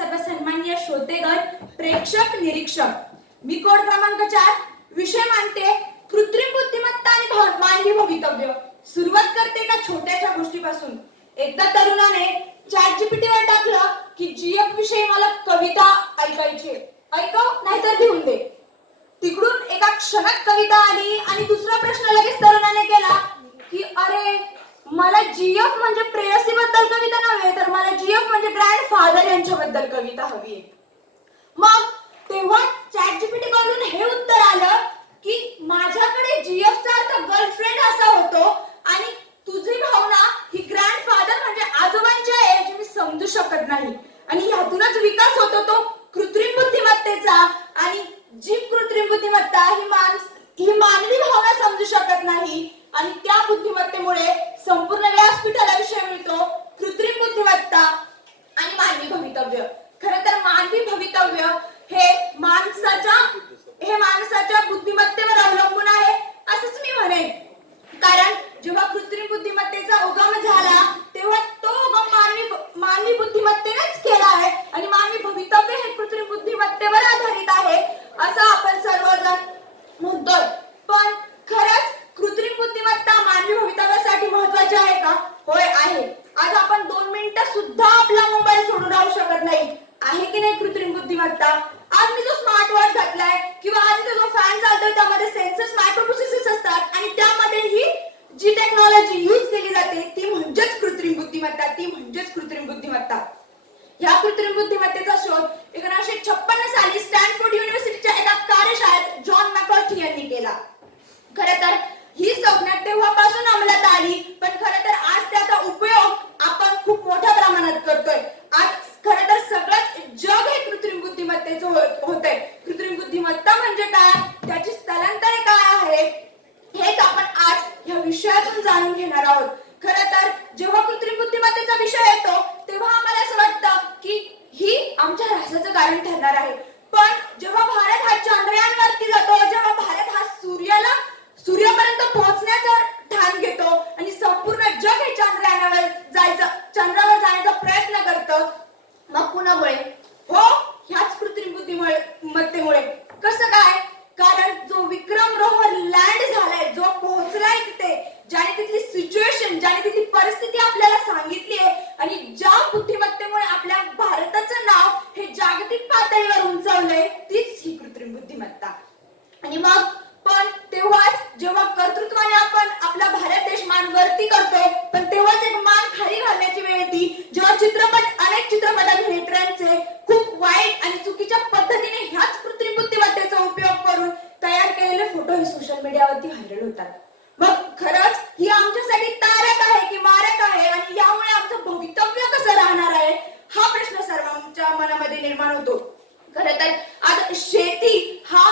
सर्व सन्माननीय श्रोतेगण, प्रेक्षक, निरीक्षक, मी कोड क्रमांक 4 विषय मांडते कृत्रिम बुद्धिमत्ता आणि मानवी भवितव्य. सुरुवात करते एका छोट्याशा गोष्टीपासून. एकदा तरुणाने ChatGPT वर टाकलं की जीएफ विषयी मला कविता ऐकायची, ऐकव नाहीतर लिहून दे. तिकडून एका क्षणात कविता आली आणि दुसरा प्रश्न लगेच तरुणाने केला की अरे मला जीएफ म्हणजे प्रेयसी बद्दल कविता नव्हे, तर मला जीएफ म्हणजे ग्रँडफादर यांच्याबद्दल कविता हवी आहे. मग तेव्हा ChatGPT कडून हे उत्तर आलं की माझ्याकडे जीएफचा अर्थ गर्लफ्रेंड असा होतो आणि तुझी भावना ही ग्रँडफादर म्हणजे आजोबांची आहे जी मी समजू शकत नाही. आणि ह्यातूनच विकास होतो तो कृत्रिम बुद्धिमत्तेचा. आणि जी कृत्रिम बुद्धिमत्ता ही मानवी भावना समजू शकत नाही आणि त्या बुद्धिमत्तेमुळे संपूर्ण व्यासपीठाला विषय मिळतो कृत्रिम बुद्धिमत्ता आणि मानवी भवितव्य. खरं तर मानवी भवितव्य हे माणसाच्या बुद्धिमत्तेवर अवलंबून आहे असंच मी म्हणेन. कारण जेव्हा कृत्रिम बुद्धिमत्तेचा उगम झाला तेव्हा तो उगम मानवी बुद्धिमत्तेनेच केला आहे आणि मानवी भवितव्य हे कृत्रिम बुद्धिमत्तेवर आधारित आहे असं आपण सर्वजण म्हणतोय. पण खरंच कृत्रिम बुद्धिमत्ता मानवी भवितव्यासाठी महत्त्वाची आहे का? होय आहे. आज आपण 2 मिनिटं सुद्धा आपला मोबाईल सोडून राहू शकत नाही. आहे की नाही कृत्रिम बुद्धिमत्ता? आज मी जो स्मार्ट वॉच घातलाय किंवा आज जो फॅन चालतोय त्यामध्ये सेन्सर्स मायक्रोप्रोसेसर्स असतात आणि त्यामध्ये ही जी टेक्नॉलॉजी यूज केली जाते ती म्हणजेच कृत्रिम बुद्धिमत्ता. या कृत्रिम बुद्धिमत्तेचा शोध 1956 साली स्टॅनफोर्ड युनिव्हर्सिटीच्या एका कार्यशाळेत जॉन मॅकॉर्थी यांनी केला. खरं तर ही संज्ञा तेव्हापासून अंमलात आली, पण खरं तर आज त्याचा उपयोग आपण खूप मोठ्या प्रमाणात करतोय. आज खरं तर सगळंच जग हे कृत्रिम बुद्धिमत्तेचं होतंय. कृत्रिम बुद्धिमत्ता म्हणजे काय, त्याची स्थलांतरे काय आहे हेच आपण आज या विषयातून जाणून घेणार आहोत. खरं तर जेव्हा कृत्रिम बुद्धिमत्तेचा विषय येतो तेव्हा आम्हाला असं वाटतं की ही आमच्या ऱ्हासाचं कारण ठरणार आहे. पण जेव्हा भारत हा चंद्रयानवरती जातो, जेव्हा भारत हा सूर्यापर्यंत पोहोचण्याचा ठाण घेतो आणि संपूर्ण जग हे चंद्रावर जाण्याचा प्रयत्न करतं, मग कुणामुळे? हो, ह्याच कृत्रिम बुद्धिमत्तेमुळे. कसं काय? कारण जो विक्रम रोव्हर लँड झालाय, जो पोहोचलाय तिथे, ज्याने तिथली सिच्युएशन, ज्याने तिथली परिस्थिती आपल्याला सांगितली आहे आणि ज्या बुद्धिमत्तेमुळे आपल्या भारताचं नाव हे जागतिक पातळीवर उंचावलंय, तीच ही कृत्रिम बुद्धिमत्ता. आणि मग पण तेव्हाच जेव्हा कर्तृत्वाने आपण आपला भारत देश मान वरती करतो, पण तेव्हाच एक मान खाली घालण्याची वेळ येते जेव्हा अनेक चित्रपटांचे खूप वाईट आणि चुकीच्या पद्धतीने ह्याच कृत्रिम बुद्धिमत्तेचा उपयोग करून तयार केलेले फोटो हे सोशल मीडियावरती व्हायरल होतात. मग खरंच ही आमच्यासाठी तारक आहे की मारक आहे आणि यामुळे आमचं भवितव्य कसं राहणार आहे हा प्रश्न सर्वांच्या मनामध्ये निर्माण होतो. खरं तर आज शेती हा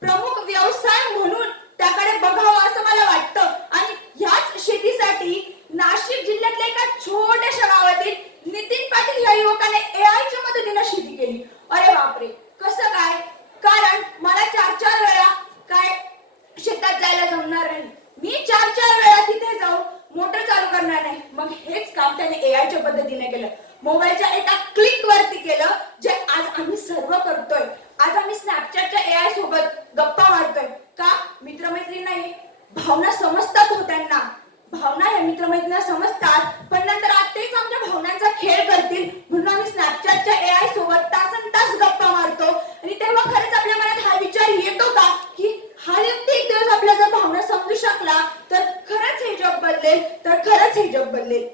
प्रमुख व्यवसाय म्हणून त्याकडे बघावं असं मला वाटतं. आणि ह्याच शेतीसाठी नाशिक जिल्ह्यातल्या एका छोट्याशा गावातील नितीन पाटील या युवकाने एआयच्या मदतीने शेती केली. अरे बापरे, कसं काय? कारण मला 4-4 वेळा काय शेतात जायला जमणार नाही. मी 4-4 वेळा तिथे जाऊन मोटर चालू करणार नाही. मग हेच काम त्याने एआयच्या पद्धतीने केलं. मोबाईलच्या एका क्लिक वरती केलं, जे आज आम्ही सर्व करतोय. आज आम्ही स्नॅपचॅटच्या एआय सोबत गप्पा मारतोय. का? मित्रमैत्रिणी भावना समजतात हो त्यांना. भावना हे मित्रमैत्रिणी समजतात, पण नंतर आज तेच आमच्या भावनांचा खेळ करतील म्हणून आम्ही स्नॅपचॅटच्या एआय सोबत तासनतास गप्पा मारतो. आणि तेव्हा खरंच आपल्या मनात हा विचार येतो का की हा व्यक्ती एक दिवस आपल्या जर भावना समजू शकला तर खरंच हे जग बदलेल.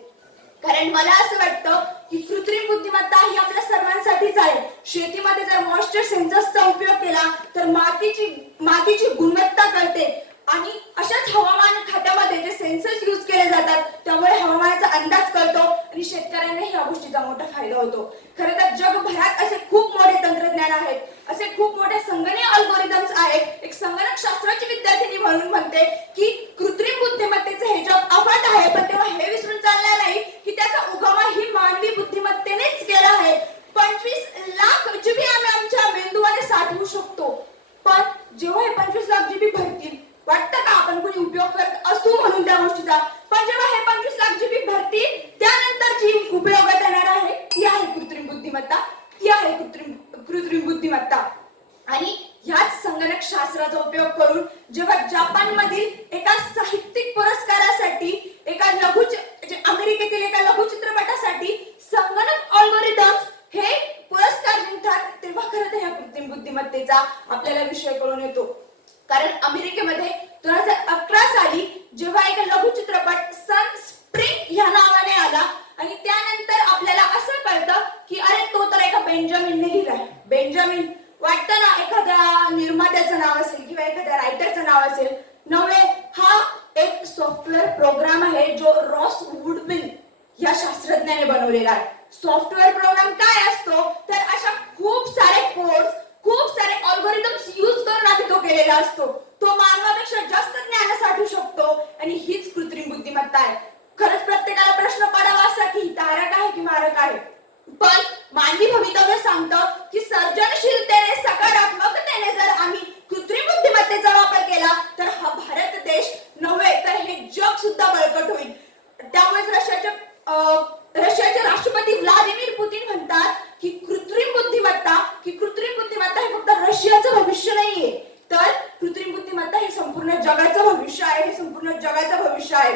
कारण मला असं वाटतं की कृत्रिम बुद्धिमत्ता ही आपल्या सर्वांसाठीच आहे. शेतीमध्ये जर मॉइश्चर सेन्सर्सचा उपयोग केला तर मातीची गुणवत्ता कळते आणि अशाच हवामान खात्यामध्ये जे सेन्सर्स यूज केले जातात त्यामुळे हवामानाचा अंदाज कळतो आणि शेतकऱ्यांना या गोष्टीचा मोठा फायदा होतो. खरं तर जगभरात असे खूप मोठे तंत्रज्ञान आहेत, असे खूप मोठे संगणकीय अल्गोरिदम्स आहेत. एक संगणक शास्त्राची विद्यार्थिनी म्हणून म्हणते की कृत्रिम बुद्धिमत्तेचे हे जग अफाट आहे, पण तेव्हा हे विसरून चालणार नाही की त्याचा उगम ही मानवी बुद्धिमत्तेनेच केला आहे. 25 लाख जीबी आम्ही आमच्या मेंदूमध्ये साठवू शकतो. पण जेव्हा हे 25 लाख जीबी भरतील, वाटतं का आपण कोणी उपयोग करत असू म्हणून त्या गोष्टीचा, पण जेव्हा हे 25 लाख जीबी भरतील त्यानंतर जी उपयोगात येणार आहे ती आहे कृत्रिम बुद्धिमत्ता. ही आहे कृत्रिम बुद्धिमत्ता. आणि ह्याच संगणक शास्त्राचा उपयोग करून जेव्हा जपानमधील एका साहित्यिक पुरस्कारासाठी अमेरिकेतील एका लघुचित्रपटासाठी संगणक अल्गोरिदम्स हे पुरस्कार जिंकतात, तेव्हा खरं तर ह्या कृत्रिम बुद्धिमत्तेचा आपल्याला विषय कळून येतो. कारण अमेरिकेमध्ये 2011 साली जेव्हा एक लघुचित्रपट सन स्प्रिंग ह्या नावाने आला आणि त्यानंतर आपल्याला असं कळतं की अरे तो तर एका बेंजामिनने लिहिलाय. बेंजामिन वाटतं ना एखाद्या निर्मात्याचं नाव असेल किंवा एखाद्या रायटरचं नाव असेल. नव्हे, हा एक सॉफ्टवेअर प्रोग्राम आहे जो रॉस वुडविल या शास्त्रज्ञाने बनवलेला आहे. सॉफ्टवेअर प्रोग्राम काय असतो तर अशा खूप सारे कोड्स, खूप सारे अल्गोरिदम्स यूज करून आधी तो केलेला असतो. तो मानवापेक्षा जास्त ज्ञान साठू शकतो आणि हीच कृत्रिम बुद्धिमत्ता आहे. खरंच प्रत्येकाला प्रश्न पडावा असा की तारक आहे की मारक आहे. पण मानवी भवितव्य सांगतं की सर्जनशीलतेने, सकारात्मकतेने जर आम्ही कृत्रिम बुद्धिमत्तेचा वापर केला तर हा भारत देश नव्हे तर हे जग सुद्धा बळकट होईल. त्यामुळेच रशियाचे राष्ट्रपती व्लादिमीर पुतिन म्हणतात की कृत्रिम बुद्धिमत्ता हे फक्त रशियाचं भविष्य नाहीये, तर कृत्रिम बुद्धिमत्ता हे संपूर्ण जगाचं भविष्य आहे. हे संपूर्ण जगाचं भविष्य आहे.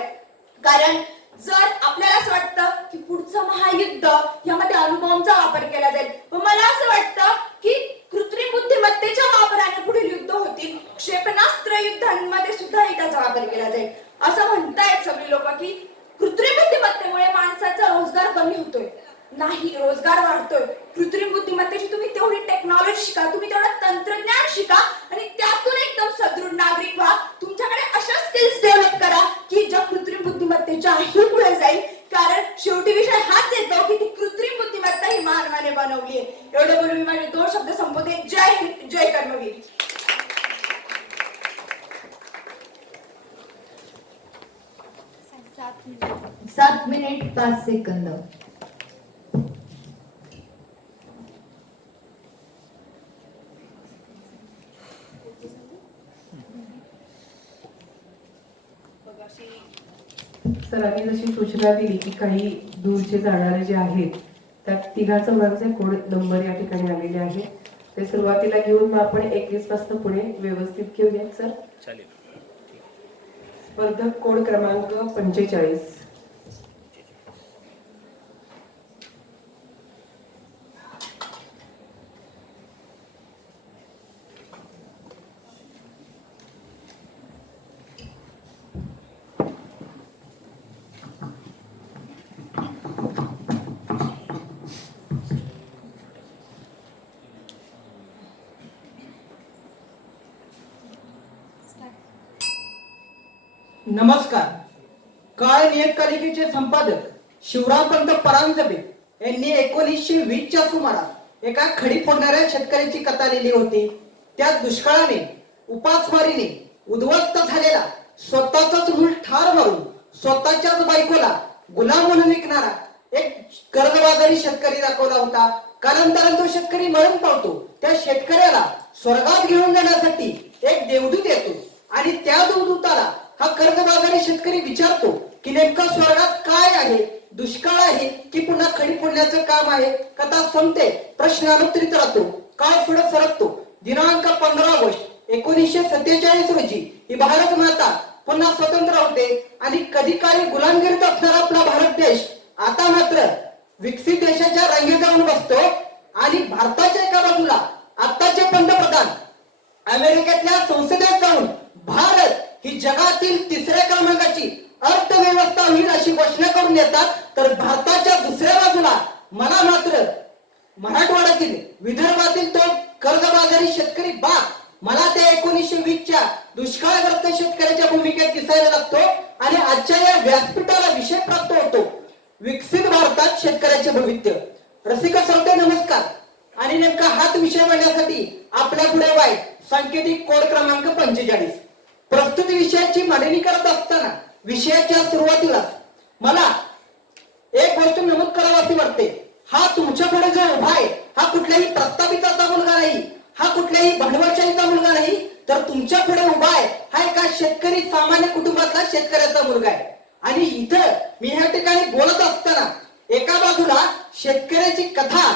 कारण जर आपल्याला असं वाटतं की पुढचं महायुद्ध यामध्ये अणुबॉम्बचा वापर केला जाईल, पण मला असं वाटतं की कृत्रिम बुद्धिमत्तेच्या वापराने पुढील युद्ध होतील. क्षेपणास्त्र युद्धांमध्ये सुद्धा त्याचा वापर केला जाईल. असं म्हणतायत सगळी लोक की कृत्रिम बुद्धिमत्तेमुळे माणसाचा रोजगार कमी होतोय. नाही, रोजगार वाढतोय. कृत्रिम बुद्धिमत्तेची तुम्ही तेवढी टेक्नॉलॉजी शिका, तुम्ही तेवढं तंत्रज्ञान शिका आणि त्यातून एकदम सदृढ नागरिक व्हा. तुमच्याकडे अशा स्किल्स डेव्हलप करा की ज्या कृत्रिम बुद्धिमत्तेच्या ही पुढे जाईल. कारण शेवटी विषय हाच येतो की ती कृत्रिम बुद्धिमत्ता ही मानवाने बनवली आहे. एवढे बोलून मी माझे 2 शब्द संपवते. जय हिंद, जय कर्मवीर. 7 minute 5 second. सरांनी जशी सूचना दिली की काही दूरचे जाणारे जे आहेत त्यात 3 चौघांचे कोड नंबर या ठिकाणी आलेले आहेत. ते सुरुवातीला घेऊन मग आपण 21 पासून पुढे व्यवस्थित घेऊयात सर. चालेल. स्पर्धक कोड क्रमांक 45. नमस्कार. काळ नियतकालिकेचे संपादक शिवरामपंत परांजपे यांनी 1920 च्या सुमारास एका खडी फोडणाऱ्या शेतकऱ्याची कथा लिहिली होती. त्या दुष्काळाने, उपासमारीने उद्ध्वस्त झालेला, स्वतःचाच मूल ठार मारून स्वतःच्याच बायकोला गुलाम म्हणून विकणारा एक कर्जबाजारी शेतकरी दाखवला होता. कालांतराने तो शेतकरी मरण पावतो. त्या शेतकऱ्याला स्वर्गात घेऊन जाण्यासाठी एक देवदूत येतो आणि त्या देवदूताला हा कर्जबाजारी शेतकरी विचारतो की नेमकं स्वर्गात काय आहे, दुष्काळ आहे की पुन्हा खडी फोडण्याचं काम आहे. कथा संपते, प्रश्न अनुत्तरित राहतो. काळ पुढे सरकतो. दिनांक 15 ऑगस्ट 1947 रोजी ही भारत माता पुन्हा स्वतंत्र होते आणि कधी काळी गुलामगिरीत असणारा आपला भारत देश आता मात्र विकसित देशाच्या रांगेत जाऊन बसतो. आणि भारताच्या एका बाजूला आताचे पंतप्रधान अमेरिकेतल्या संसदेत जाऊन भारत ही जगातील 3ऱ्या क्रमांकाची अर्थव्यवस्था होईल अशी घोषणा करून येतात. तर भारताच्या दुसऱ्या बाजूला मला मात्र मराठवाड्यातील, विदर्भातील तो कर्जबाजारी शेतकरी बाप मला त्या 1920 च्या दुष्काळग्रस्त शेतकऱ्याच्या भूमिकेत दिसायला लागतो. आणि आजच्या या व्यासपीठाला विषय प्राप्त होतो विकसित भारतात शेतकऱ्याचे भविष्य. रसिक श्रोते नमस्कार. आणि नेमका हाच विषय बनण्यासाठी आपल्या पुढे वाय सांकेतिक कोड क्रमांक 45. प्रस्तुत विषयाची मांडणी करत असताना विषयाच्या सुरुवातीला मला एक गोष्ट नमूद करावी वाटते. हा तुमच्या पुढे जो उभा आहे हा कुठल्याही प्रस्थापिताचा मुलगा नाही, हा कुठल्याही भांडवलशाहीचा मुलगा नाही, तर तुमच्या पुढे उभा आहे हा एका शेतकरी सामान्य कुटुंबातला शेतकऱ्याचा मुलगा आहे. आणि इथं मी ह्या ठिकाणी बोलत असताना एका बाजूला शेतकऱ्याची कथा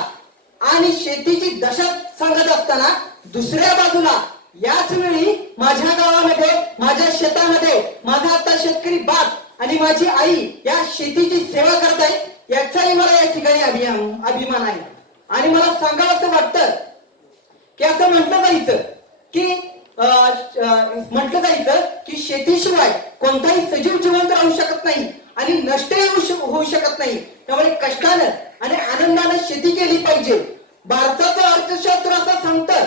आणि शेतीची दशा सांगत असताना दुसऱ्या बाजूला याच वेळी माझ्या गावामध्ये, माझ्या शेतामध्ये माझा आता शेतकरी बाप आणि माझी आई या शेतीची सेवा करतायत, याचाही मला या ठिकाणी अभिमान आहे. आणि मला सांगावं असं वाटतं की असं म्हटलं जायचं की शेतीशिवाय कोणताही सजीव जिवंत राहू शकत नाही आणि नष्टही होऊ शकत नाही. त्यामुळे कष्टानं आणि आनंदानं शेती केली पाहिजे. भारताचं अर्थशास्त्र असं सांगतं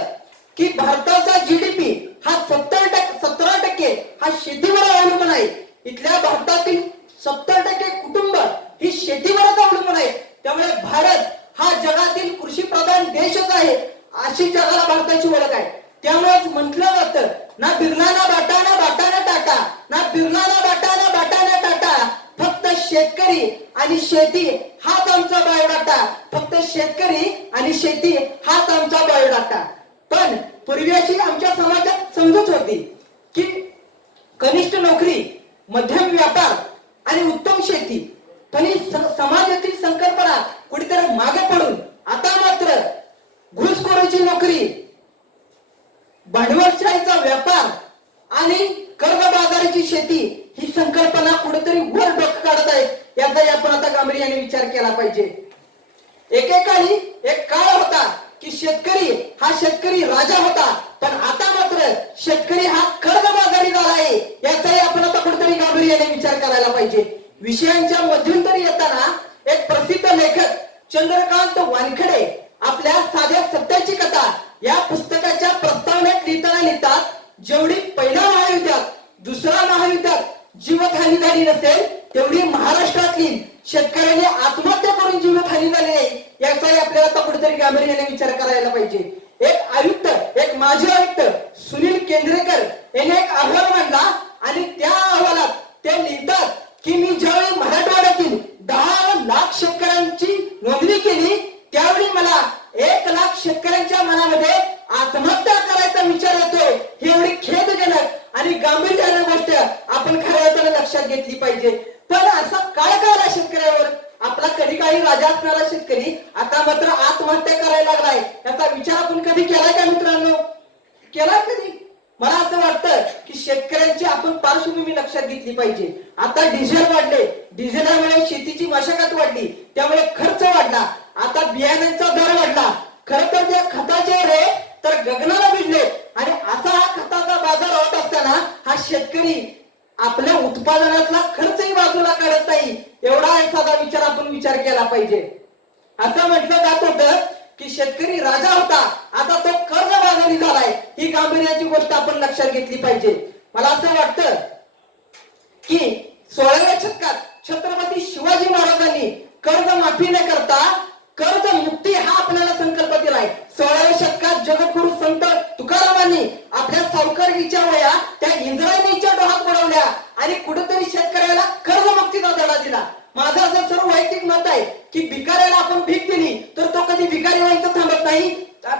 की भारताचा जीडीपी हा 17% हा शेतीवर अवलंबून आहे. इथल्या भारतातील 70% कुटुंब ही शेतीवरच अवलंबून आहे. त्यामुळे भारत हा जगातील कृषी प्रधान देशच आहे, अशी जगाला भारताची ओळख आहे. त्यामुळेच म्हटलं जातं, ना बिर्ला ना बाटा ना बाटा ना टाटा, ना बिर्ला ना बाटा ना बाटा ना टाटा, फक्त शेतकरी आणि शेती हाच आमचा बायोडाटा, फक्त शेतकरी आणि शेती हाच आमचा बायोडाटा. पण पूर्वी अशी आमच्या समाजात समजूत होती की कनिष्ठ नोकरी, मध्यम व्यापार आणि उत्तम शेती. पण ही समाजातील संकल्पना कुठेतरी मागे पडून आता मात्र घुसखोरीची नोकरी, भांडवलशाहीचा व्यापार आणि कर्जबाजारीची शेती ही संकल्पना कुठेतरी वर डोकं काढत आहेत. याचाही आपण आता गांभीर्याने विचार केला पाहिजे. एकेकाळी एक काळ होता की शेतकरी हा शेतकरी राजा होता, पण आता मात्र शेतकरी हा कर्जबाजारी झाला आहे. याचाही आपण आता कुठेतरी गांभीर्याने विचार करायला पाहिजे. विषयांच्या मध्यंतरी येताना एक प्रसिद्ध लेखक चंद्रकांत वानखडे आपल्या साध्या सत्याची कथा या पुस्तकाच्या प्रस्तावनेत लिहितात, जेवढी पहिल्या महायुद्धात, दुसऱ्या महायुद्धात जीवितहानी झाली नसेल तेवढी महाराष्ट्रातली शेतकऱ्यांनी आत्महत्या करून जीवितहानी झाली नाही. याचाही आपल्याला आता कुठेतरी गांभीर्याने विचार करायला पाहिजे. एक आयुक्त, एक माजी आयुक्त सुनील केंद्रेकर यांनी एक अहवाल मांडला आणि त्या अहवालात ते लिहितात की मी ज्यावेळी मराठवाड्यातील 10 लाख शेतकऱ्यांची नोंदणी केली त्यावेळी मला 1 लाख शेतकऱ्यांच्या मनामध्ये आत्महत्या करायचा विचार येतोय. ही एवढी खेदजनक आणि गांभीर्याने गोष्ट आपण खऱ्या अर्थाने लक्षात घेतली पाहिजे. पण असा काय कळला शेतकऱ्यावर? आपला कधी काही राजा असणारा शेतकरी आता मात्र आत्महत्या करायला लागलाय. याचा विचार आपण कधी केलाय का मित्रांनो? केलाय कधी? मला असं वाटतं की शेतकऱ्यांची आपण पार्श्वभूमी लक्षात घेतली पाहिजे. आता डिझेल वाढले, डिझेलमुळे शेतीची मशागत वाढली, त्यामुळे खर्च वाढला. आता बियाण्यांचा दर वाढला. खर तर त्या खताचे रेट तर गगनाला भिडले आणि असा हा खताचा बाजार होत असताना हा शेतकरी आपल्या उत्पादनातला खर्चही बाजूला काढत नाही. एवढा एखादा विचार आपण विचार केला पाहिजे. असं म्हटलं जात होतं की शेतकरी राजा होता, आता तो कर्जबाजारी झालाय. ही गांभीर्याची गोष्ट आपण लक्षात घेतली पाहिजे. मला असं वाटतं की 16व्या शतकात छत्रपती शिवाजी महाराजांनी कर्जमाफी न करता कर्जमुक्ती हा आपल्याला संकल्प दिलाय. 16व्या शतकात जगद्गुरु संत तुकारामांनी आपल्या सावकारीच्या वया त्या इंद्रायणीच्या डोहात बुडवल्या आणि कुठेतरी शेतकऱ्याला कर्जमुक्तीचा धडा दिला. माझं असं सर्व वैयक्तिक मत आहे की भिकाऱ्याला आपण भीक दिली तर तो कधी भिकारी व्हायचं थांबत नाही.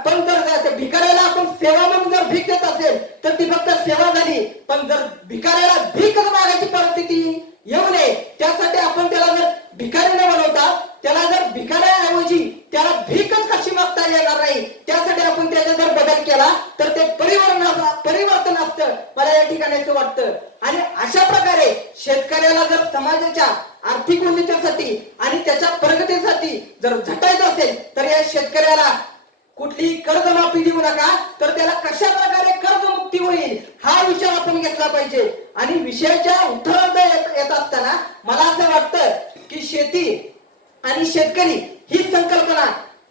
पण जर भिकाऱ्याला आपण सेवा म्हणून जर भीक देत असेल तर ती फक्त सेवा झाली. पण जर भिकाऱ्याला भीकच मागायची परिस्थिती येऊ नये त्यासाठी आपण त्याला जर भिकारी न बनवता त्याला जर भिकाऱ्याऐवजी त्याला भीकच कशी मागता येणार नाही, त्यासाठी आपण त्याचा जर बदल केला तर ते परिवर्तन असतं. मला या ठिकाणी असं वाटतं. आणि अशा प्रकारे शेतकऱ्याला जर समाजाच्या आर्थिक उन्नतीसाठी आणि त्याच्या प्रगतीसाठी जर झटायचं असेल तर या शेतकऱ्याला कुठली कर्जमाफी देऊ नका, तर त्याला कशा प्रकारे कर्जमुक्ती होईल हा विचार आपण घेतला पाहिजे. आणि विषयाच्या उत्तरार्ध येत असताना मला असं वाटतं की शेती आणि शेतकरी ही संकल्पना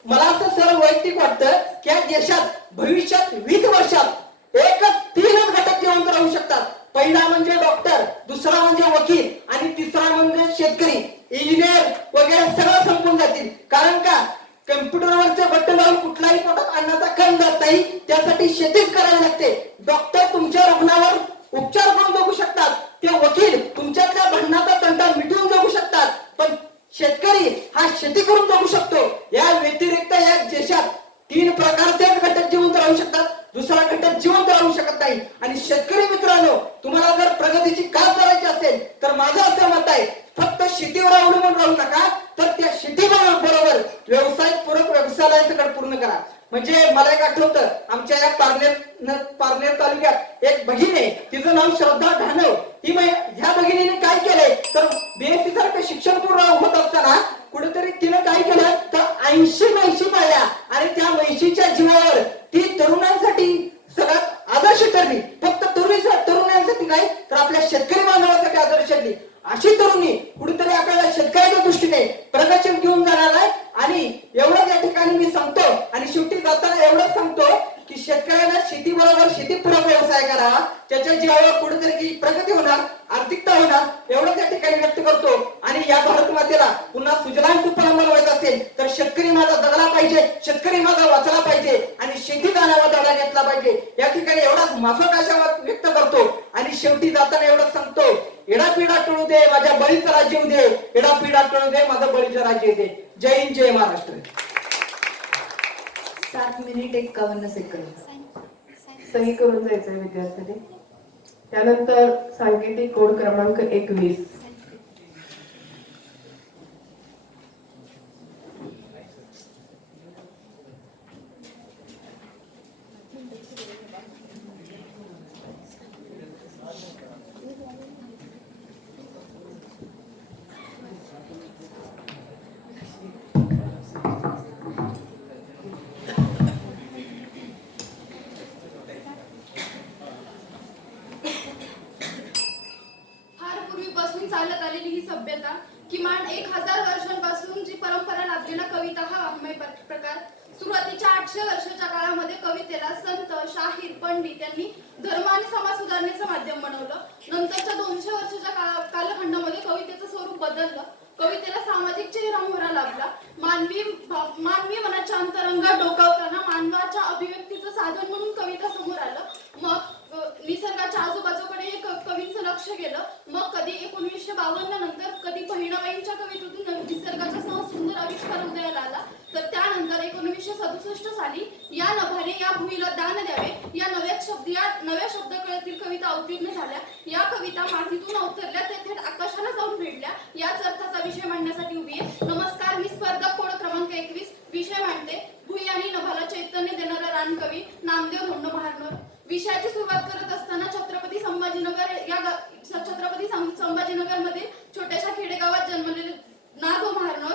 मला असं सर्व वैयक्तिक वाटतं की या देशात भविष्यात 20 वर्षात एकच 3च घटक जिवंत राहू शकतात. पहिला म्हणजे डॉक्टर, दुसरा म्हणजे वकील आणि तिसरा म्हणजे शेतकरी. इंजिनियर वगैरे सगळं संपून जातील. कारण का? कम्प्युटरवरचे बटन लावून कुठलाही पोटात अन्नाचा कण जात नाही, त्यासाठी शेतीच करावी लागते. डॉक्टर तुमच्या रुग्णावर उपचार करून जगू शकतात, ते वकील तुमच्यातल्या भांडणाचा तंटा मिटवून जगू शकतात, पण शेतकरी हा शेती करून जगू शकतो. या व्यतिरिक्त या देशात 3 प्रकारचे घटक जिवंत राहू शकतात, दुसरा घटक जिवंत राहू शकत नाही. आणि शेतकरी मित्रांनो, तुम्हाला जर प्रगतीची कास करायची असेल तर माझं असं मत आहे, फक्त शेतीवर अवलंबून राहू नका, तर त्या शेती बरोबर व्यवसाय पूरक व्यवसायाला पूर्ण करा. म्हणजे मला एक आठवतं, आमच्या या पारनेर तालुक्यात एक भगिनी आहे, तिचं नाव श्रद्धा ढानव. ह्या भगिनीने काय केलंय तर बीएससी सारखं शिक्षण पूर्ण होत असताना कुठेतरी तिनं काय केलं तर 80 म्हैशी पाळल्या आणि त्या म्हैशीच्या जीवावर ती तरुणांसाठी सगळ्यात आदर्श ठरली. फक्त तरुणांसाठी नाही तर आपल्या शेतकरी बांधवांसाठी आदर्श ठरली. अशी तरुणी कुठेतरी आपल्याला शेतकऱ्याच्या दृष्टीने प्रगती घेऊन जाणार आहे. आणि एवढंच या ठिकाणी मी सांगतो आणि शेवटी जाताना एवढंच सांगतो की शेतकऱ्याला शेतीबरोबर शेतीपूरक व्यवसाय करा, त्याच्या जीवावर कुठेतरी प्रगती होणार, आर्थिकता होणार, एवढंच या ठिकाणी व्यक्त करतो. आणि या भारत मातेला पुन्हा सुजलाम सुफलाम बनवायचं असेल तर शेतकरी माझा जगला पाहिजे, शेतकरी माझा वाचला पाहिजे आणि शेती जाण्यावर धडा घेतला पाहिजे. या ठिकाणी एवढाच माफक आशावाद व्यक्त करतो आणि शेवटी जाताना एवढंच सांगतो, एडापिडा टळू दे माझ्या बळीचं राज्य येऊ दे, एडापिडा टळू दे माझं बळीचं राज्य येऊ दे. जय हिंद, जय महाराष्ट्र. 7 minute 51 second. सही करून जायचंय विद्यार्थ्यांनी. त्यानंतर सांकेतिक कोड क्रमांक 21. चालत आलेली ही सभ्यता, किमान 1000 वर्षांपासून जी परंपरा लाभलेला कविता हा वाङ्मय प्रकार. सुरुवातीच्या 800 वर्षाच्या काळामध्ये कवितेला संत, शाहीर, पंडित यांनी धर्म आणि समाज सुधारणेचं माध्यम बनवलं. नंतरच्या 200 वर्षाच्या कालखंडामध्ये कवितेचं स्वरूप बदललं. कवितेला सामाजिक चेहरामोहरा लाभला. मानवी मनाच्या अंतरंगात डोकावताना मानवाच्या अभिव्यक्तीचं साधन म्हणून कविता समोर आलं. मग निसर्गाच्या आजूबाजूकडे कवींचं लक्ष गेलं. मग कधी 1952 नंतर कधी बहिणाबाईंच्या कवितेतून निसर्गाचा सुंदर आविष्कार उदयाला आला. तर त्यानंतर 1967 साली या नभाने या भूमीला दान द्यावे या नव्या शब्दकळेतील कविता अवतीर्ण झाल्या. या कविता मातीतून अवतरल्या ते थेट आकाशाला जाऊन भिडल्या. याच अर्थाचा विषय मांडण्यासाठी उभी आहे. नमस्कार, मी स्पर्धक कोड क्रमांक 21 विषय मांडते. भुई आणि नभाला चैतन्य देणारा रानकवी नामदेव धोंडो महानोर. विषयाची सुरुवात करत असताना छत्रपती संभाजीनगर मध्ये छोट्याशा खेडेगावात जन्मलेले नादो महानोर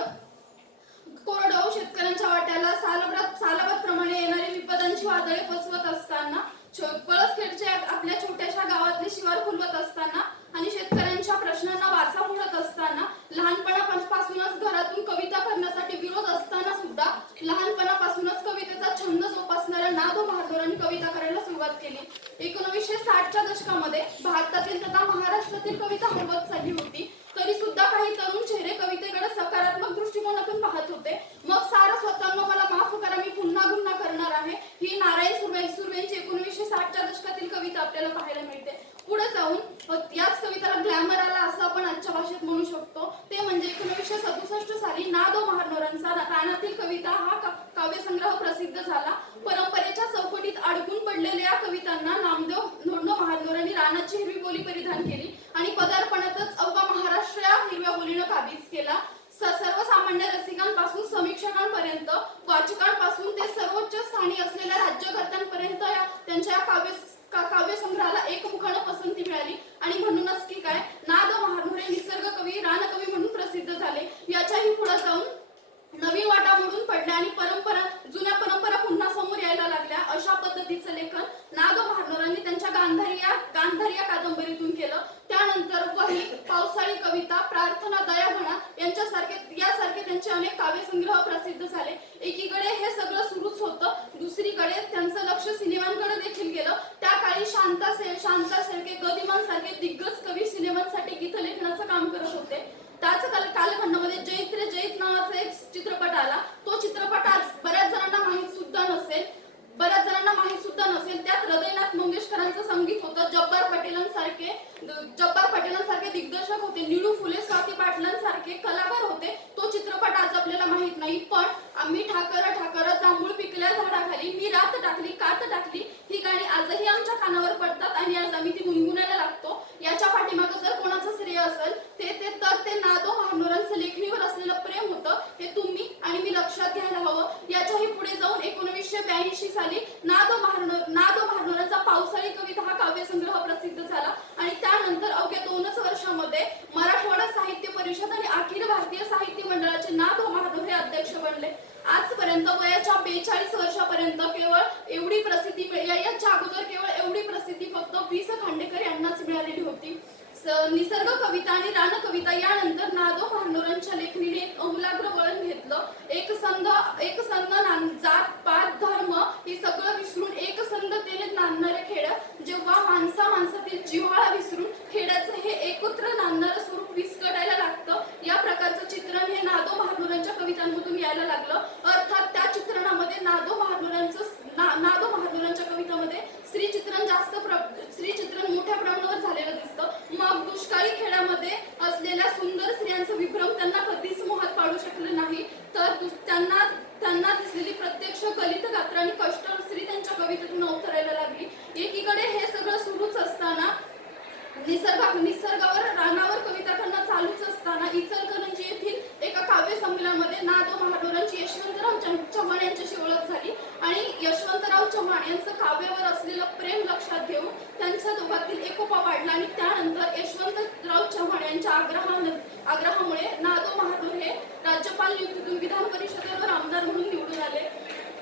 कोरडवाहू शेतकऱ्यांच्या वाट्याला सालाबाद प्रमाणे येणारी विपदांची वादळे पसवत असताना, पळसखेडच्या आपल्या छोट्याशा गावातले शिवार फुलवत असताना आणि शेतकऱ्यांच्या प्रश्नांना वाचा फोडत असताना, लहानपणापासूनच घरातून कविता करण्यासाठी विरोध असताना सुद्धा लहानपणापासूनच कवितेचा छंद जोपासणाऱ्या नादो महानोरांनी कविता करायला सुरुवात केली. 1960च्या दशकामध्ये भारतातील तथा महाराष्ट्रातील कविता हरवत चालली होती. तरी सुद्धा काही तरुण चेहरे कवितेकडे सकारात्मक दृष्टिकोनातून पाहत होते. मग सारं स्वतःला मला माफ करा, मी पुन्हा करणार आहे ही नारायण सुर्वेंची 1960च्या दशकातील कविता आपल्याला पाहायला मिळते. पुढे जाऊन याच कवितेला ग्लॅमर आला असं आपण आजच्या भाषेत म्हणू शकतो. ते म्हणजे 1967 साली नादो महानोरांचा रानातील कविता हा काव्यसंग्रह प्रसिद्ध झाला. परंपरेच्या चौकटीत अडकून पडलेल्या या कवितांना नामदेव धोंडो महानोरांनी रानाची हिरवी बोली परिधान केली आणि पदार्पणातच अवघा महाराष्ट्र या हिरव्या बोलीनं काबीज केला. सर्वसामान्य रसिकांपासून समीक्षकांपर्यंत, वाचकांपासून ते सर्वोच्च स्थानी असलेल्या राज्यकर्त्यांपर्यंत त्यांच्या काव्यसंग्रहाला एकमुखानं पसंती मिळाली. आणि म्हणूनच की काय, नादो महानोर हे निसर्ग कवी, रानकवी म्हणून प्रसिद्ध झाले. याच्याही पुढे जाऊन नवीन वाटा मोडून पडल्या आणि जुन्या परंपरा पुन्हा समोर यायला लागल्या. अशा पद्धतीचं लेखन नादो महानोरांनी त्यांच्या गांधारी या कादंबरीतून केलं. त्यानंतर वही, पावसाळी कविता, प्रार्थना, दयाघणा यासारखे त्यांचे अनेक काव्यसंग्रह प्रसिद्ध झाले. एकीकडे हे सगळं सुरूच होतं, दुसरीकडे त्यांचं लक्ष सिनेमांकडे देखील गेलं. त्या काळी शांता शेळके, गदिमान सारखे दिग्गज कवी सिनेमांसाठी गीतलेखनाचं काम करत होते. त्याच कालखंडामध्ये जैत रे जैत नावाचा एक चित्रपट आला. तो चित्रपट आज बऱ्याच जणांना माहित सुद्धा नसेल. त्यात हृदयनाथ मंगेशकरांचं संगीत होतं. जब्बार पटेलांसारखे दिग्दर्शक होते. निळू फुले, स्वाती पाटलांसारखे कलाकार होते. तो चित्रपट आज आपल्याला माहित नाही. पण आम्ही ठाकर जांभूळ पिकल्या झाडाखाली, मी रात टाकली, कात टाकली ही गाणी आजही आमच्या कानावर पडतात आणि आज आम्ही ती गुणगुणायला लागतो. याच्या पाठीमागं जर कोणाचं श्रेय असेल ते नादो महानोरांचं लेखणीवर असलेलं प्रेम होतं. हे तुम्ही आणि मी लक्षात घ्यायला हवं. याच्याही पुढे जाऊन 1982 साली नादो महानोरांचा पावसाळी कविता हा काव्यसंग्रह प्रसिद्ध झाला आणि त्यानंतर अवघ्या 2च वर्षांमध्ये मराठवाडा साहित्य परिषद आणि अखिल भारतीय साहित्य मंडळाचे नादो महानोर हे अध्यक्ष बनले. आजपर्यंत वयाच्या 42 वर्षापर्यंत केवळ एवढी प्रसिद्धी याच्या अगोदर केवळ एवढी प्रसिद्धी फक्त वि. स. खांडेकर यांनाच मिळालेली होती. निसर्ग कविता आणि रान कविता यानंतर नादो महानोरांच्या लेखणीने एक अमूलाग्र वळण घेतलं. एक संघ जात पात धर्म हे सगळं विसरून एकसंधतेने नांदणारे खेड्यात जेव्हा माणसातील जिव्हाळा विसरून खेड्याचं हे एकत्र नांदणारं स्वरूप विस्कटायला लागतं, या प्रकारचं चित्रण हे नादो महानोरांच्या कवितांमधून यायला लागलं. अर्थात त्या चित्रणामध्ये नादो महानोरांच्या कवितांमध्ये स्त्री चित्रण मोठ्या प्रमाणावर झालेलं दिसतं. मग दुष्काळी खेड्यामध्ये असलेल्या सुंदर स्त्रियांचं विभ्रम त्यांना कधीच मोहात पाडू शकले नाही. तर त्यांना दिसलेली प्रत्यक्ष गलित गात्र आणि कष्ट स्त्री त्यांच्या कवितेतून अवतरायला लागली. एकीकडे हे सगळं सुरूच असताना निसर्गावर रानावर कविता करणं चालूच असताना इचलकरंजी येथील एका काव्य संमेलनामध्ये नादो महानोरांची यशवंतराव चव्हाण यांच्याशी ओळख झाली आणि यशवंतराव चव्हाण यांचं काव्यावर असलेलं प्रेम लक्षात घेऊन त्यांच्या दोघांतील एकोपा वाढला आणि त्यानंतर यशवंतराव चव्हाण यांच्या आग्रहामुळे नादो महानोर हे राज्यपाल नियुक्तीतून विधान परिषदेवर आमदार म्हणून निवडून आले.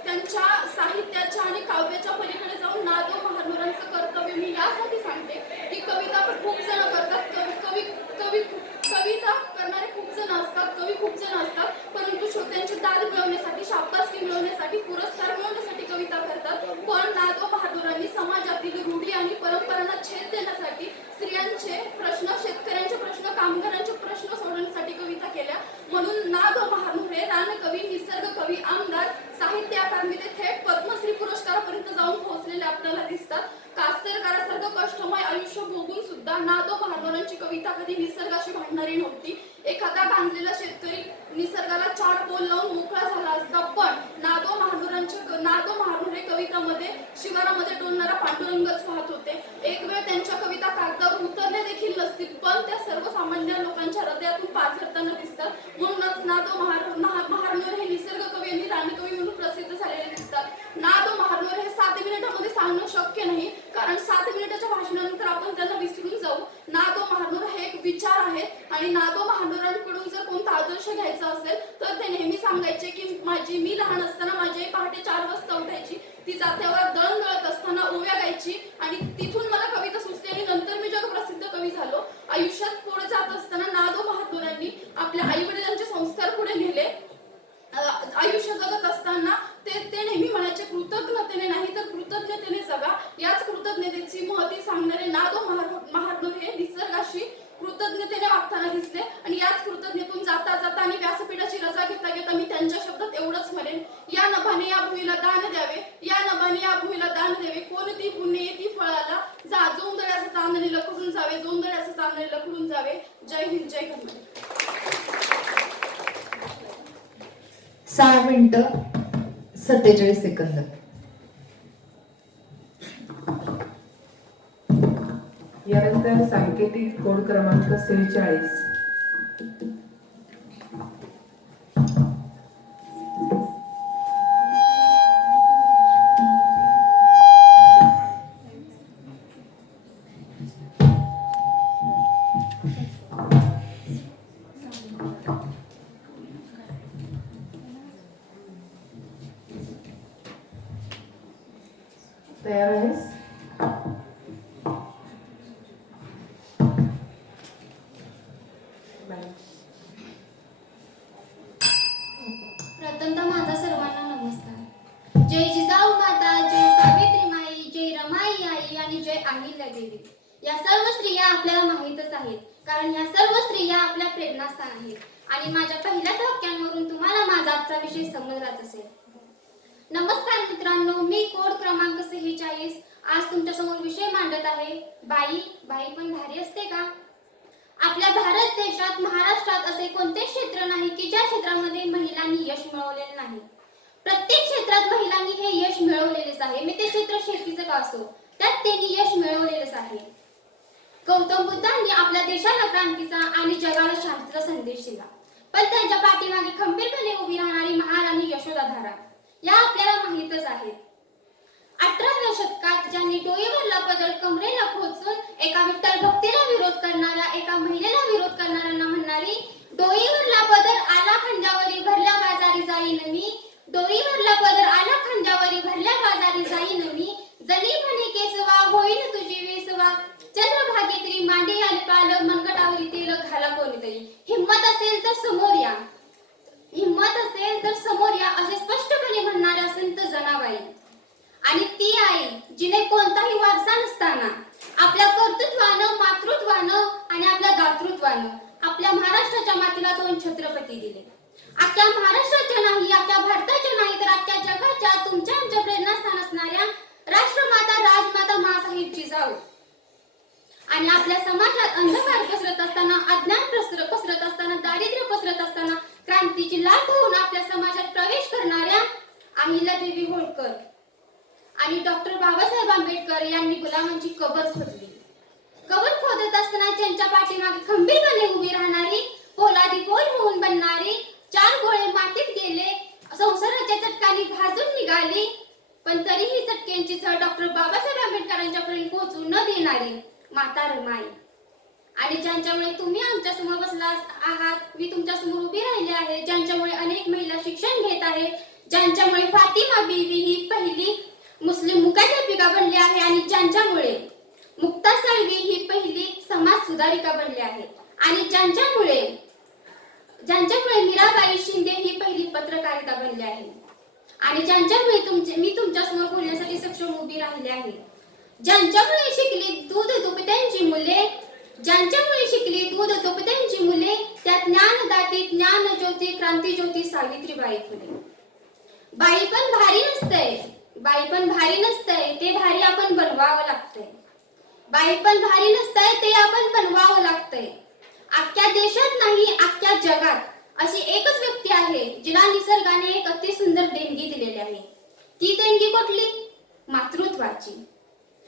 त्यांच्या साहित्याच्या आणि काव्याच्या पलीकडे जाऊन नादो महानोरांचं कर्तव्य मी यासाठी सांगते की कविता पण खूप जण करतात, कविता करणारे खूप जण असतात, कवी खूप जण असतात, परंतु श्रोत्यांची दाद मिळवण्यासाठी, शाबासकी मिळवण्यासाठी, पुरस्कार मिळवण्यासाठी कविता करतात. पण नादो महानोरांनी समाजातील रूढी आणि परंपरांना छेद देण्यासाठी स्त्रियांचे प्रश्न, शेतकऱ्यांचे प्रश्न, कामगारांचे प्रश्न सोडवण्यासाठी कविता केल्या. म्हणून नादो महानोर हे रानकवी, निसर्ग कवी, आमदार, साहित्य अकादमीने थेट पद्मश्री पुरस्कारापर्यंत जाऊन पोहोचलेले आपल्याला दिसतात. कास्तरकारासारखं कष्टमय आयुष्य भोगून सुद्धा नादो महानोरांची कविता कधी निसर्गाशी भांडणारी नव्हती. एखादा गांजलेला शेतकरी निसर्गाला 4 बोल लावून मोकळा झाला असता, पण नादो महानोर हे कवितामध्ये शिवारामध्ये डोलणारा पांडुरंगच पाहत होते. एक वेळ त्यांच्या कविता कागदावर उतरल्या देखील नसतील, पण त्या सर्वसामान्य लोकांच्या हृदयातून पाझरताना दिसतात. म्हणूनच नादो महानोर हे निसर्ग कवी आणि रानकवी म्हणून प्रसिद्ध झालेले दिसतात. नादो महानोर हे 7 मिनिटांमध्ये सांगणं शक्य नाही, कारण 7 मिनिटाच्या भाषणानंतर आपण त्यांना विसरून जाऊ. नादो महानोर हे एक विचार आहे आणि नादो महानोरांकडून जर कोणता आदर्श घ्यायचा असेल तर ते नेहमी सांगायचे की मी लहान असताना माझी आई पहाटे 4 वाजता उठायची, ती जात्यावर दळण दळत असताना ओव्या गायची आणि तिथून मला कविता सुचली आणि नंतर मी जगप्रसिद्ध कवी झालो. आयुष्यात पुढे जात असताना नादो महानोरांनी आपल्या आई वडिलांचे संस्कार पुढे नेले. आयुष्य जगत असताना ते नेहमी म्हणायचे कृतज्ञतेने नाही तर कृतज्ञतेने जगा. याच कृतज्ञतेची महती सांगणारे नादो महानोर हे निसर्गाशी कृतज्ञतेने वागताना दिसले आणि याच कृतज्ञतेतून जाता आणि व्यासपीठाची रजा घेता मी त्यांच्या शब्दात एवढंच म्हणेन, या नभाने या भुईला दान द्यावे, या नभाने या भुईला दान द्यावे, कोणती पुण्य येती फळाला, जा जोंधळ्याचं चांदणे लखडून जावे, जोंधळ्याचं चांदणे लखडून जावे. जय हिंद, जय गणपती. 6 मिनिटं 47 सेकंद. यानंतर सांकेतिक कोड क्रमांक 46. तयार आहेस? प्रथमतः माझा सर्वांना नमस्कार. जय जिजाऊ माता, जय सावित्री माई, जय रमाई आई आणि जय अहिल्या देवी. या सर्व स्त्रिया आपल्याला माहीतच आहेत, कारण या सर्व स्त्रिया आपल्या प्रेरणास्थान आहेत आणि माझ्या पहिल्याच वाक्यांवरून तुम्हाला माझा आजचा विषय समजलाच असेल. नमस्कार मित्रांनो, मी कोड क्रमांक 46 आज तुमच्या समोर विषय मांडत आहे. बाई पण भारी असते का? आपल्या भारत देशात, महाराष्ट्रात असे कोणते क्षेत्र नाही की ज्या क्षेत्रामध्ये महिलांनी यश मिळवलेले नाही. प्रत्येक क्षेत्रात महिलांनी हे यश मिळवलेलेच आहे. मी ते क्षेत्र शेतीचं का असो, त्यात त्यांनी यश मिळवलेलेच आहे. गौतम बुद्धांनी आपल्या देशाला क्रांतीचा आणि जगाला शांतीचा संदेश दिला, पण त्यांच्या पाठीमागे खंबीरपणे उभी राहणारी महाराणी यशोदाधारा या आपल्याला माहीतच आहेत. 18व्या शतकात ज्यांनी डोईवरला पदर कमरेला खोचून एका विठ्ठल भक्तीला विरोध करणाऱ्या एका महिलेला विरोध करणाऱ्यांना म्हणणारी, डोईवरला पदर आला खांद्यावरी भरल्या बाजारी जाईन मी, डोईवरला पदर आला खांद्यावरी भरल्या बाजारी जाईन मी, जनी म्हणे केसवा होईन तुझी वेसवा, चंद्रभागेतरी मांडे आले पाल, मनगटावरी तेल घाला कोणीतरी. हिम्मत असेल तर समोर या, हिम्मत असेल तर समोर या, असे स्पष्टपणे म्हणणाऱ्या संत जनाबाई. आणि ती आई जिने कोणताही वारसा नसताना आपल्या कर्तृत्वानं, मातृत्वानं आणि आपल्या दातृत्वानं आपल्या महाराष्ट्राच्या मातीला 2 छत्रपती दिले. अख्ख्या महाराष्ट्राच्या नाही, अख्ख्या भारताच्या नाही, तर अख्ख्या जगाच्या तुमच्या आमच्या प्रेरणास्थान असणाऱ्या राष्ट्रमाता राजमाता माँसाहेब जिजाऊ. आणि आपल्या समाजात अंधकार पसरत असताना, अज्ञान पसरत असताना, दारिद्र्य पसरत असताना क्रांतीची लाट होऊन आपल्या समाजात प्रवेश करणाऱ्या अहिल्यादेवी होळकर आणि डॉक्टर बाबासाहेब आंबेडकर यांनी गुलामांची कबर खोदली. कबर खोदत असताना त्यांच्या पाठीमागे खंबीरपणे उभी राहणारी, पोलादी पोल होऊन बनणारी, 4 गोळे मातीत गेले, संसाराच्या चटकानी भाजून निघाली, पण तरीही चटक्यांची झळ डॉक्टर बाबासाहेब आंबेडकरांच्या पर्यंत पोहोचू न देणारी माता रमाई. आणि ज्यांच्यामुळे तुम्ही आमच्या समोर बसला आहात, मी तुमच्या समोर उभी राहिली आहे, ज्यांच्यामुळे अनेक महिला शिक्षण घेत आहेत, ज्यांच्यामुळे फातिमा बीवी ही पहिली मुस्लिम मुकाध्यापिका बनली आहे, आणि ज्यांच्यामुळे मुक्ता साळवी ही पहिली समाज सुधारिका बनली आहे, आणि ज्यांच्यामुळे मीराबाई शिंदे ही पहिली पत्रकारिता बनली आहे, आणि ज्यांच्यामुळे मी तुमच्या समोर बोलण्यासाठी सक्षम उभी राहिली आहे, ज्यांच्यामुळे शिकली दूध दुपत्यांची मुले, ज्यांच्यामुळे शिकली दूध दुपत्यांची मुले, त्या ज्ञानदाती ज्ञानज्योती क्रांतीज्योती सावित्रीबाई फुले. बाई पण भारी नसतंय, बाई पण भारी नसतंय, ते भारी आपण बनवावं लागतंय. बाई पण भारी नसतंय, ते आपण बनवावं लागतंय. अख्ख्या देशात नाही, अख्ख्या जगात अशी एकच व्यक्ती आहे जिला निसर्गाने एक अति सुंदर देणगी दिलेली आहे. ती देणगी कुठली? मातृत्वाची.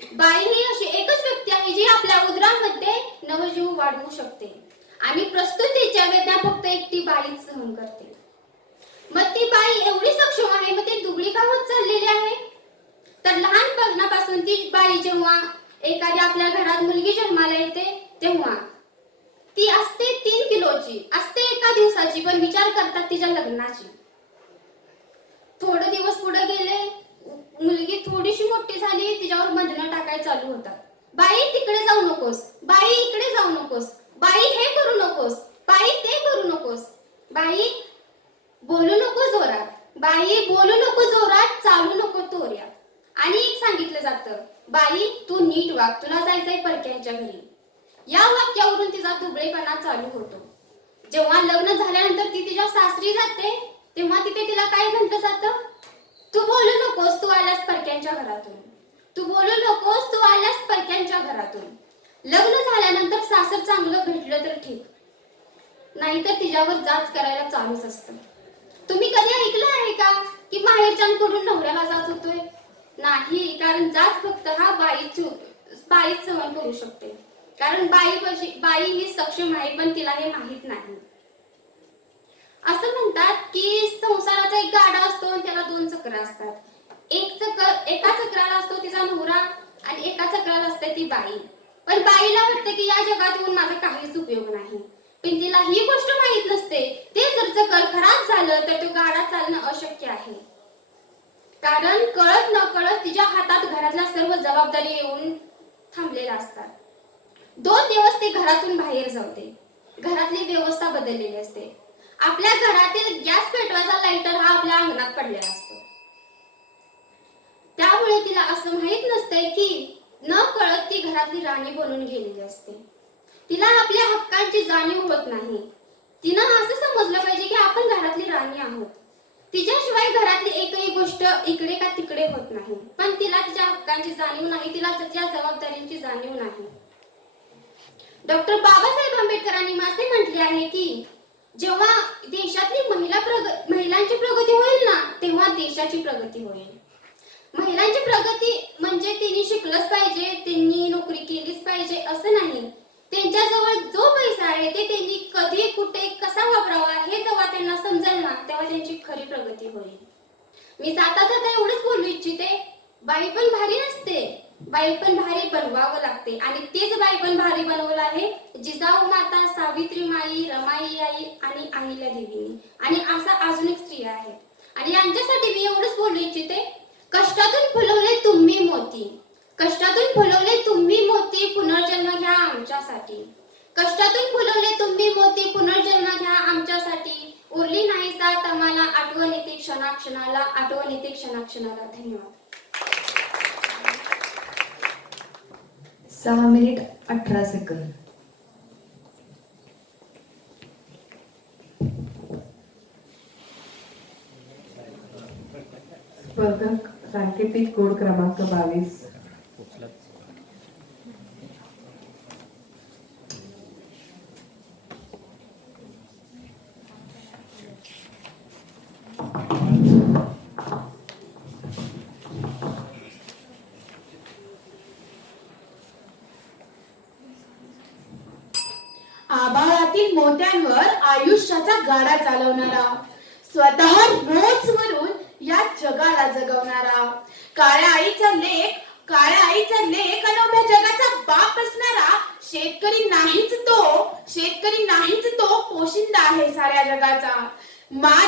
बाई ही अशी एकच व्यक्ती आहे जी आपल्या उदरामध्ये नवजीव वाढवू शकते, आणि प्रस्तुतीच्या वेदना फक्त एकटी बाईच सहन करते. मग ती बाई एवढी सक्षम आहे, मग ती दुबळी का होत चाललेली आहे? तर लहानपणापासून ती बाई जेव्हा एखाद्या आपल्या घरात मुलगी जन्माला येते, तेव्हा ती असते 3 किलोची, असते एका दिवसाची, पण विचार करतात तिच्या लग्नाची. थोडे दिवस पुढे गेले, मुलगी थोडीशी मोठी झाली, तिच्यावर बंधनं टाकायला चालू होतात. बाई तिकडे जाऊ नकोस, बाई इकडे जाऊ नकोस, बाई हे करू नकोस, बाई ते करू नकोस, बाई बोलू नको जोरात, बाई बोलू नको जोरात, चालू नको तोऱ्यात. आणि एक सांगितलं जातं, बाई तू नीट वाग, तुला जायचंय परक्यांच्या घरी. या वाक्यावरून तिचा दुबळेपणा चालू होतो. जेव्हा लग्न झाल्यानंतर ती तिच्या सासरी जाते, तेव्हा तिथे तिला काय म्हटलं जातं? तू बोलू नकोस, तू आलास परक्यांच्या घरातून, तू बोलू नकोस, तू आलास परक्यांच्या घरातून. लग्न झाल्यानंतर सासर चांगलं भेटलं तर ठीक, नाहीतर तिच्यावर जाच करायला चालूच असतं. तुम्ही कधी ऐकलं आहे का की माहेरच्यांकडून नवऱ्याला जाच होतोय? नाही, कारण जाच फक्त हा बाईच सहन करू शकते, कारण बाई ही सक्षम आहे, पण तिला हे माहित नाही. असं म्हणतात की संसाराचा एक गाडा असतो आणि त्याला 2 चक्र असतात. एका चक्राला असतो तिचा नवरा आणि एका चक्राला असते ती बाई. पण बाईला वाटते की या जगात येऊन माझा काहीच उपयोग नाही, पण तिला ही गोष्ट माहित नसते, ते जर चक्र खराब झालं तर तो गाडा चालणं अशक्य आहे. कारण कळत न कळत तिच्या हातात घरातल्या सर्व जबाबदारी येऊन थांबलेल्या असतात. 2 दिवस ती घरातून बाहेर जाते, घरातली व्यवस्था बदललेली असते. आपल्या घरातील गॅस पेटवायचा लाइटर हा आपल्या अंगणात पडलेला असतो. त्यामुळे तिला असं माहित नसतंय की न कळत ती घरातली राणी बनून गेलेली असते. तिला आपल्या हक्कांची जाणीव होत नाही. तिनं असं समजलं पाहिजे की आपण घरातली राणी आहोत. तिच्याशिवाय घरातली एकही गोष्ट इकडे का तिकडे होत नाही. पण तिला तिच्या हक्कांची जाणीव नाही, तिला तिच्या जबाबदारीची जाणीव नाही. डॉक्टर बाबासाहेब आंबेडकरांनी असे म्हटले आहे की जेव्हा देशातली महिलांची प्रगती होईल ना, तेव्हा देशाची प्रगती होईल. महिलांची प्रगती म्हणजे तिने शिकलंच पाहिजे, त्यांनी नोकरी केलीच पाहिजे असं नाही. त्यांच्याजवळ जो पैसा आहे ते त्यांनी कधी कुठे कसा वापरावा हे जेव्हा त्यांना समजेल ना, तेव्हा त्यांची खरी प्रगती होईल. मी जाता जाता एवढंच बोलू इच्छिते, बाई पण भारी नसते, बाई पण भारी बनवावं लागते. आणि तेच बाई पण भारी बनवलं आहे जिजाऊ माता, सावित्री माई, रमाई आई आणि अहिल्या देवीनी. आणि असा अजून एक स्त्रिया आहेत. आणि यांच्यासाठी मी एवढंच बोलू इच्छिते, कष्टातून फुलवले तुम्ही मोती, कष्टातून फुलवले तुम्ही मोती, पुनर्जन्म घ्या आमच्यासाठी. कष्टातून फुलवले तुम्ही मोती, पुनर्जन्म घ्या आमच्यासाठी. उरली नाही साथ आम्हाला, आठवण येते क्षणाक्षणाला, आठवण येते क्षणाक्षणाला. धन्यवाद. 6 मिनिट 18 सेकंद. स्पर्धक सांकेतिक कोड क्रमांक 22. आभाळातील मोत्यांवर आयुष्याचा गाडा चालवणारा, स्वतः रोज मरून या जगाला जगवणारा, काळ्या आईचा लेख अनोभ्या जगाचा बाप असणारा, शेतकरी नाहीच तो पोशिंदा आहे साऱ्या जगाचा.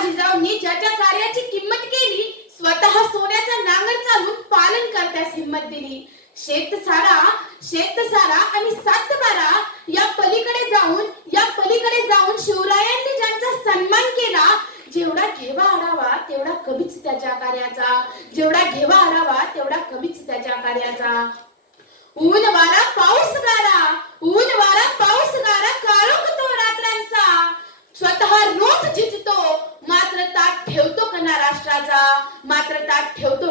जिजाऊंनी ज्याच्या कार्याची किंमत केली, स्वतः सोन्याचा नांगर चालून पालन करण्यास हिंमत दिली. शेत सारा आणि 7/12 या पलीकडे जाऊन शिवरायांनी ज्यांचा सन्मान केला, जेवढा घेवा आढावा तेवढा कमीच त्याच्या कार्याचा. ऊन वारा पाऊस गारा काळोख तो रात्रांचा, स्वतः रोज झिजतो मात्र ताट ठेवतो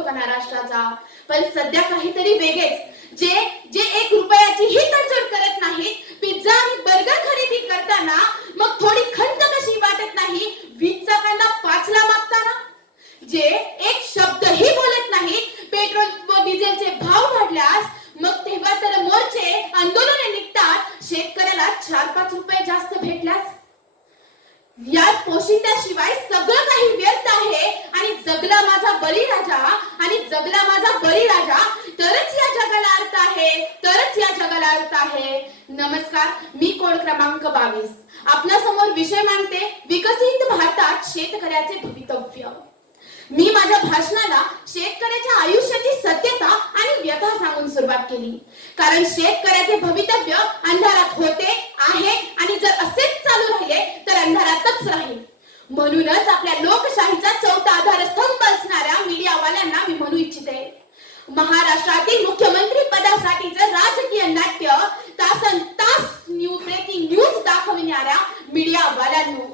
कणा राष्ट्राचा. पण सध्या काहीतरी वेगळेच, जे 1 रुपयाचीही तडजोड करत नाहीत. पिझ्झा आणि बर्गर खरेदी करताना मग थोडी खंत कशी वाटत नाही 20चा कांदा 5ला मागताना. जे एक शब्दही बोलत नाहीत पेट्रोल व डिझेलचे भाव वाढल्यास, मग तेव्हा तर मोर्चे आंदोलने निघतात शेतकऱ्याला 4-5 रुपये जास्त भेटल्यास. या पोशिंद्याशिवाय सगळं काही व्यर्थ आहे. आणि जगला माझा बळीराजा तरच या जगाला अर्थ आहे. नमस्कार, मी कोड क्रमांक 22 आपल्या समोर विषय मांडते, विकसित भारतात शेतकऱ्याचे भवितव्य. मी माझ्या भाषणाला शेतकऱ्याच्या आयुष्याची सत्यता आणि व्यथा सांगून सुरुवात केली. कारण शेतकऱ्याचे भवितव्य अंधारात होते, आहे आणि जर असेच चालू राहिले तर अंधारातच राहील. म्हणूनच आपल्या लोकशाहीचा 4था आधारस्तंभ असणाऱ्या मीडियावाल्यांना मी म्हणू इच्छिते, महाराष्ट्रातील मुख्यमंत्री पदासाठीचं राजकीय नाट्य तासनतास ब्रेकिंग न्यूज दाखविणाऱ्या मीडियावाल्यांनो,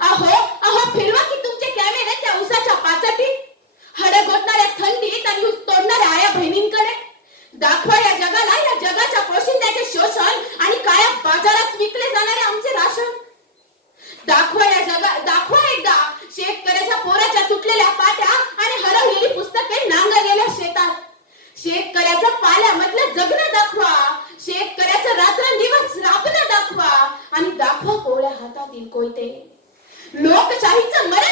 अहो फिरवा की तुमचे कॅमेरे त्या उसाच्या पाचटीत, हडं घोटणाऱ्या थंडीत आणि ऊस तोडणाऱ्या आया बहिणींकडे. दाखवा या जगाच्या पोशिंद्याचे शोषण आणि काळ्या बाजारात विकले जाणारे आमचे राशन. दाखवा एकदा शेतकऱ्याच्या पोराच्या तुटलेल्या पाट्या आणि हरवलेली पुस्तके नांगरलेल्या शेतात. शेतकऱ्याच्या पाल्यामधलं जगणं दाखवा, शेतकऱ्याचं रात्रंदिवस राबणं दाखवा आणि दाखवा कोवळ्या हातातील कोयते. लोकशाहीचं मरण